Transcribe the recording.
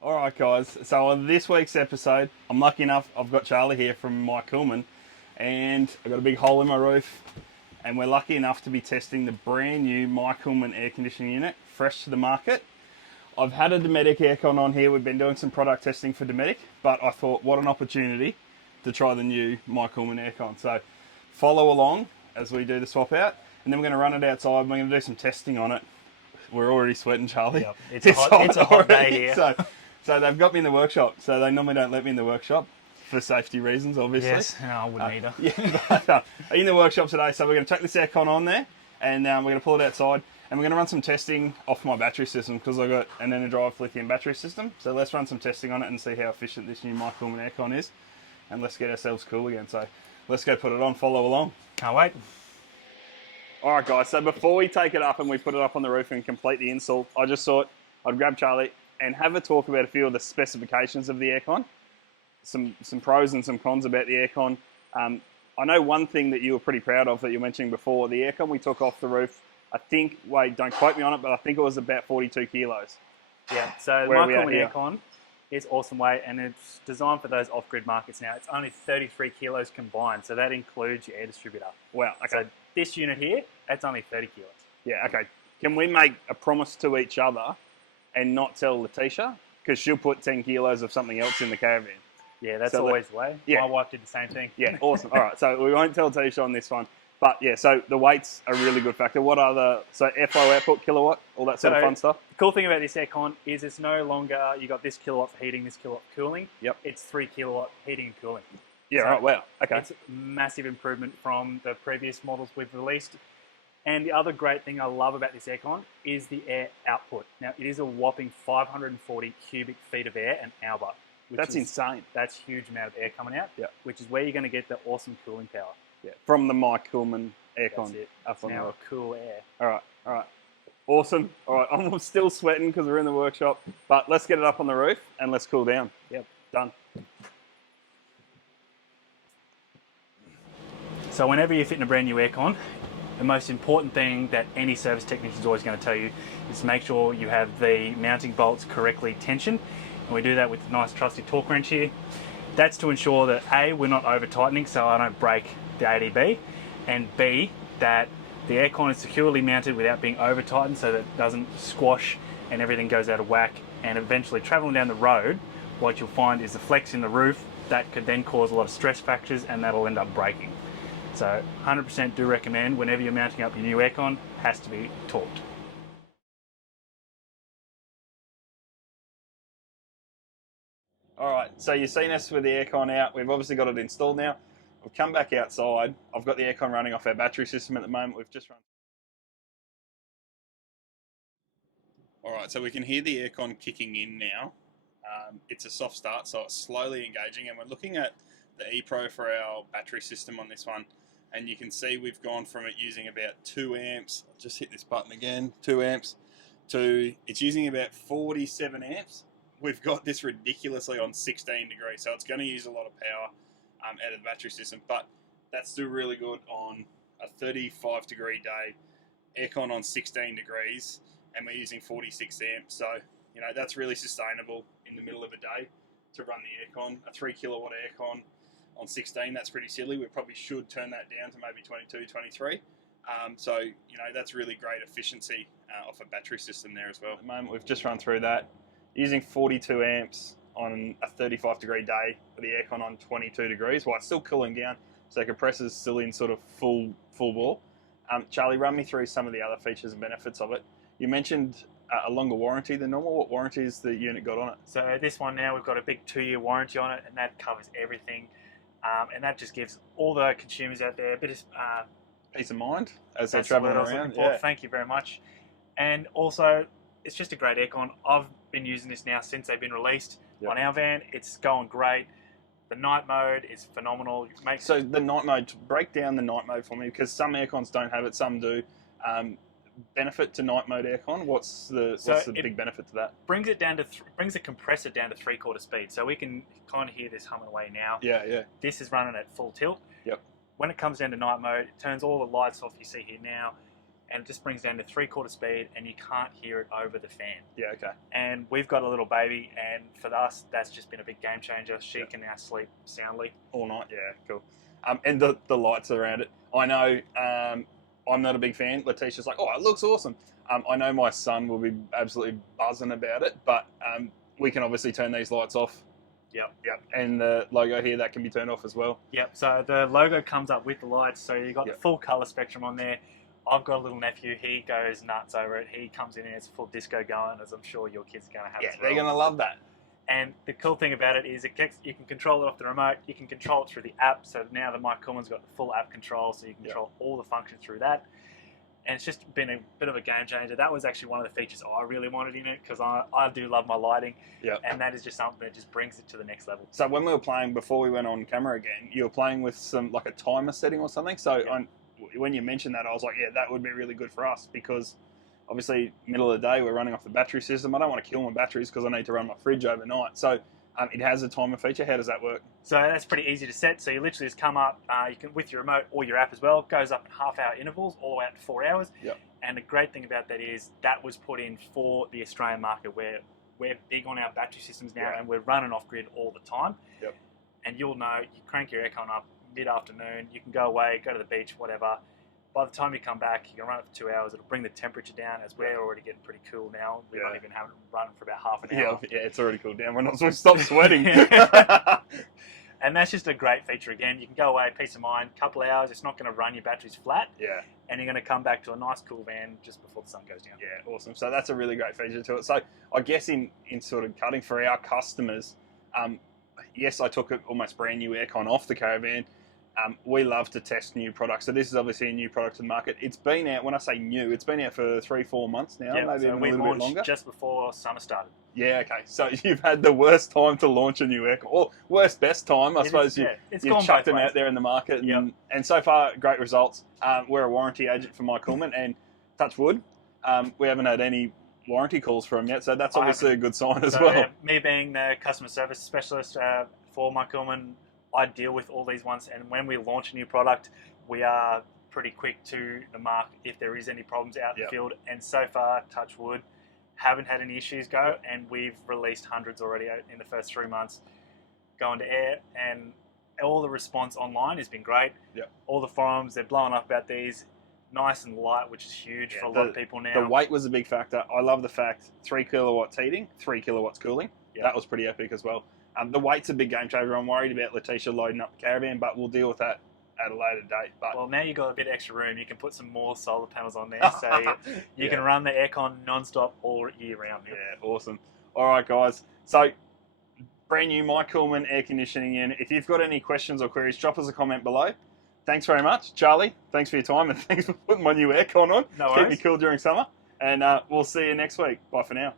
All right, guys. So on this week's episode, I'm lucky enough. I've got Charlie here from Mike Coolman, and I've got a big hole in my roof, and we're lucky enough to be testing the brand new Mike Coolman air conditioning unit, fresh to the market. I've had a Dometic aircon on here. We've been doing some product testing for Dometic, but I thought, what an opportunity to try the new Mike Coolman aircon. So follow along as we do the swap out, and then we're going to run it outside. We're going to do some testing on it. We're already sweating, Charlie. Yep. It's a hot day here. So they've got me in the workshop. So they normally don't let me in the workshop for safety reasons, obviously. Yes, no, I wouldn't either. Yeah, but in the workshop today. So we're going to take this aircon on there, and we're going to pull it outside, and we're going to run some testing off my battery system because I've got an Energive lithium battery system. So let's run some testing on it and see how efficient this new Mike Coolman aircon is, and let's get ourselves cool again. So let's go put it on. Follow along. Can't wait. All right, guys, so before we take it up and we put it up on the roof and complete the install, I just thought I'd grab Charlie and have a talk about a few of the specifications of the aircon, some pros and some cons about the aircon. I know one thing that you were pretty proud of that you were mentioning before, the aircon we took off the roof, I think, Wade, don't quote me on it, but I think it was about 42 kilos. Yeah, so the Where are Mike we at Coolman here? aircon is awesome weight, and it's designed for those off-grid markets now. It's only 33 kilos combined, so that includes your air distributor. Wow, okay. So this unit here, that's only 30 kilos. Yeah, okay. Can we make a promise to each other and not tell Letitia? Because she'll put 10 kilos of something else in the caravan. Yeah, that's So always the way. yeah. My wife did the same thing. Yeah, awesome. All right, so we won't tell Tisha on this one. But yeah, so the weight's a really good factor. What are so FO output, kilowatt, all that sort of fun stuff? The cool thing about this aircon is it's no longer, you got this kilowatt for heating, this kilowatt for cooling. Yep. It's 3 kilowatt heating and cooling. Yeah, So right, wow. Okay. It's a massive improvement from the previous models we've released. And the other great thing I love about this aircon is the air output. Now, it is a whopping 540 cubic feet of air an hour. That's insane. That's a huge amount of air coming out, Yeah. which is where you're going to get the awesome cooling power. Yeah, from the Mike Coolman aircon. That's it. Up It's on the now roof. a cool air. All right. Awesome. All right, I'm still sweating because we're in the workshop, but let's get it up on the roof and let's cool down. Yep. Done. So whenever you're fitting a brand new aircon, the most important thing that any service technician is always going to tell you is to make sure you have the mounting bolts correctly tensioned. And we do that with a nice trusty torque wrench here. That's to ensure that A, we're not over tightening so I don't break the ADB, and B, that the aircon is securely mounted without being over tightened so that it doesn't squash and everything goes out of whack, and eventually traveling down the road, what you'll find is the flex in the roof that could then cause a lot of stress fractures and that'll end up breaking. So 100% do recommend whenever you're mounting up your new aircon, has to be torqued. All right, so you've seen us with the aircon out. We've obviously got it installed now. We've come back outside. I've got the aircon running off our battery system at the moment. We've just run. All right, so we can hear the aircon kicking in now. It's a soft start, so it's slowly engaging, and we're looking at the ePro for our battery system on this one. And you can see we've gone from it using about 2 amps, I'll just hit this button again, 2 amps, to it's using about 47 amps. We've got this ridiculously on 16 degrees, so it's going to use a lot of power out of the battery system, but that's still really good on a 35 degree day, aircon on 16 degrees, and we're using 46 amps, so you know that's really sustainable in the middle of a day to run the aircon. A 3 kilowatt aircon on 16, that's pretty silly. We probably should turn that down to maybe 22, 23. So, you know, that's really great efficiency off a battery system there as well. At the moment, we've just run through that. Using 42 amps on a 35 degree day with the aircon on 22 degrees, while it's still cooling down, so compressor's still in sort of full bore. Charlie, run me through some of the other features and benefits of it. You mentioned a longer warranty than normal. What warranty has the unit got on it? So this one now, we've got a big 2-year warranty on it, and that covers everything. And that just gives all the consumers out there a bit of Peace of mind as they're that's what travelling I was around. looking for. Thank you very much. And also, it's just a great aircon. I've been using this now since they've been released Yep. on our van. It's going great. The night mode is phenomenal. It makes So the night mode, break down the night mode for me, because some aircons don't have it, some do. Benefit to night mode aircon? What's the big benefit to that? brings it down to brings the compressor down to 3/4 speed, so we can kind of hear this humming away now. Yeah. This is running at full tilt. Yep. When it comes down to night mode, it turns all the lights off you see here now. and it just brings down to 3/4 speed, and you can't hear it over the fan. Yeah, okay. And we've got a little baby, and for us, that's just been a big game changer. She Yep. can now sleep soundly. All night, yeah, cool. And the lights around it. I know I'm not a big fan. Letitia's like, oh, it looks awesome. I know my son will be absolutely buzzing about it, but we can obviously turn these lights off. Yep. Yep. And the logo here, that can be turned off as well. Yep, so the logo comes up with the lights, so you've got Yep. the full colour spectrum on there. I've got a little nephew, he goes nuts over it. He comes in and it's full disco going, as I'm sure your kids are going to have Yeah, as well. they're going to love that. And the cool thing about it is you can control it off the remote, you can control it through the app, so now the Mike Coolman's got the full app control, so you can control all the functions through that. And it's just been a bit of a game changer. That was actually one of the features I really wanted in it, because I do love my lighting, and that is just something that just brings it to the next level. So when we were playing, before we went on camera again, you were playing with some, like a timer setting or something. So when you mentioned that, I was like, yeah, that would be really good for us, because obviously middle of the day we're running off the battery system. I don't want to kill my batteries because I need to run my fridge overnight. So it has a timer feature. How does that work? So that's pretty easy to set. So you literally just come up, you can with your remote or your app as well, goes up in half-hour intervals all the way up to 4 hours. Yep. And the great thing about that is that was put in for the Australian market, where we're big on our battery systems now, and we're running off grid all the time. Yep. And you'll know, you crank your aircon up mid-afternoon, you can go away, go to the beach, whatever. By the time you come back, you can run it for 2 hours. It'll bring the temperature down, as we're already getting pretty cool now. We don't even have it run for about half an hour. Yeah, it's already cooled down. We're not supposed to stop sweating. And that's just a great feature. Again, you can go away, peace of mind, couple of hours. It's not going to run your batteries flat. Yeah. And you're going to come back to a nice cool van just before the sun goes down. Yeah, awesome. So that's a really great feature to it. So I guess in sort of cutting for our customers, yes, I took an almost brand new aircon off the Caravan. We love to test new products. So this is obviously a new product to the market. It's been out, when I say new, it's been out for 3-4 months now, maybe so even we a little bit launched longer. just before summer started. Yeah, okay. So you've had the worst time to launch a new aircon, or worst, best time, I suppose. You've chucked them out there in the market, and so far, great results. We're a warranty agent for Mike Coolman, and touch wood, we haven't had any warranty calls from him yet, so that's obviously a good sign as well. Me being the customer service specialist for Mike Coolman, I deal with all these ones, and when we launch a new product, we are pretty quick to the mark if there is any problems out in the field, and so far, touch wood, haven't had any issues go, and we've released hundreds already in the first 3 months going to air, and all the response online has been great. All the forums, they're blowing up about these, nice and light, which is huge for a lot of people now. The weight was a big factor. I love the fact 3 kilowatts heating, 3 kilowatts cooling. That was pretty epic as well. The weight's a big game changer. I'm worried about Letitia loading up the Caravan, but we'll deal with that at a later date. But well, now you've got a bit extra room. You can put some more solar panels on there, so you can run the aircon non-stop all year round. Yeah, awesome. All right, guys. So, brand new Mike Coolman air conditioning unit. If you've got any questions or queries, drop us a comment below. Thanks very much. Charlie, thanks for your time, and thanks for putting my new aircon on. No worries. Keep me cool during summer. And we'll see you next week. Bye for now.